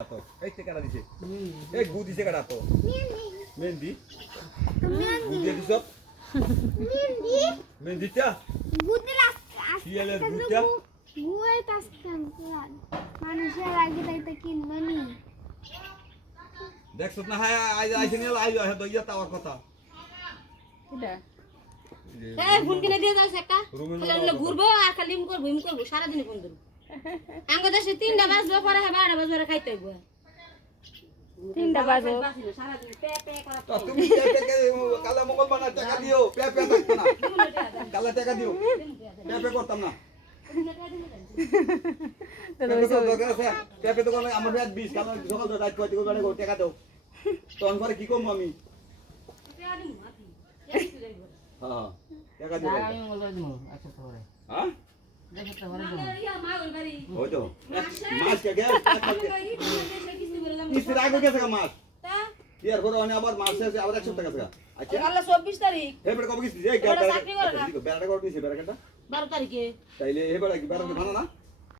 এই টাকাটা দিছে এই গু দিছে কাটা তো মেহেন্দি গু দিয়ে দিছ মেহেন্দিটা গু দিলা শিয়ালের গুটা গুয়াই তাস্তান মানুষের আগে তাইতে কিনবনি দেখছ না হ্যাঁ আইজ আইছে নিল আইজ আইছে দইয়া তাওয়ার কথা এটা এই ফোন কিনে দিয়ে যাস একটা রুমের তাহলে ঘুরবো আর খালি ইম করবো সারা দিন ফোন করব আঙ্গো দেশে 3টা বাজবে পরে 12টা বাজবে খাইতে হইব 3টা বাজে সারা দিন পে পে করা তো তুমি কালা মঙ্গলবার না টাকা দিও পে পে থাকতো না কালা টাকা দিও পে পে করতাম না পে পে তো করে আমার রাত 20 কাল সকাল রাত কয়টি করে টাকা দাও তখন পরে কি করব আমি হ্যাঁ টাকা দিও আমি বলে দিমু আচ্ছা তোরে হ্যাঁ দেখো তো বলে দিমু ওই তো মাছ কে গেল কিস্তি রাখো গেছে মাছ ইয়ার পরে অনে আবার মাছ আছে আবার 100 টাকা আছে আচ্ছা কাল 24 তারিখ এই বেটা কবে কিস্তি এই ওটা চাকরি করে না। বেড়াটা করে দিছে বেড়াটা 12 তারিখে তাইলে এই বেড়া কি বেড়া বানা না